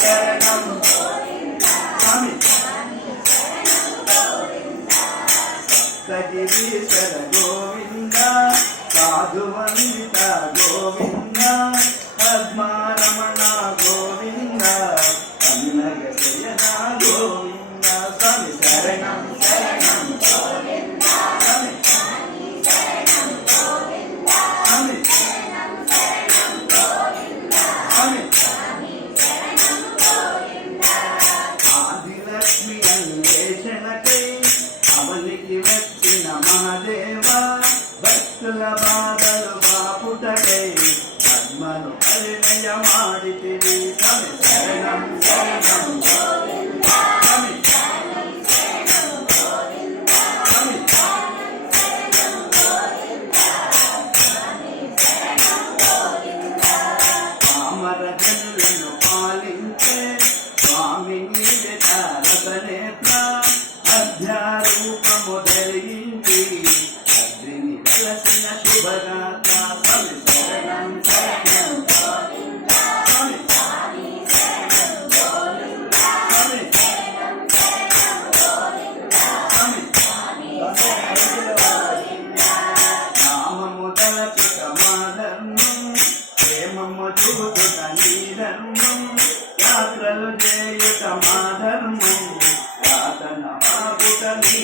శరణం స్వామి సప్తగిరీశ్వర గోవింద సాధువందిత గోవింద పద్మారమణ గోవింద అన్నగ శయన గోవింద స్వామి శరణం శరణం గోవింద స్వామి శరణం గోవింద స్వామి శరణం గోవింద స్వామి శరణం గోవింద ఆదిలక్ష్మి అన్వేషణకై అవనికి వచ్చిన మహాదేవ భక్తుల బాధలు బాపుటకై పద్మను పరిణయమాడితివి స్వామి శరణం శరణం గోవింద స్వామి శరణం గోవింద స్వామి శరణం గోవింద స్వామి శరణం గోవింద పామర జనులను పాలించే స్వామి నీలిత రతనేత్ర అధ్యారూపము ధరించి అగ్ని వెలసిన శుభగాత్ర స్వామి శరణం శరణం గోవింద స్వామి శరణం గోవింద స్వామి శరణం గోవింద స్వామి శరణం గోవింద నామము తలచుట మాధర్మం ప్రేమము చూచుట నీ ధర్మం యాత్రలు చేయుట మాధర్మం యాతన ఆపుట నీ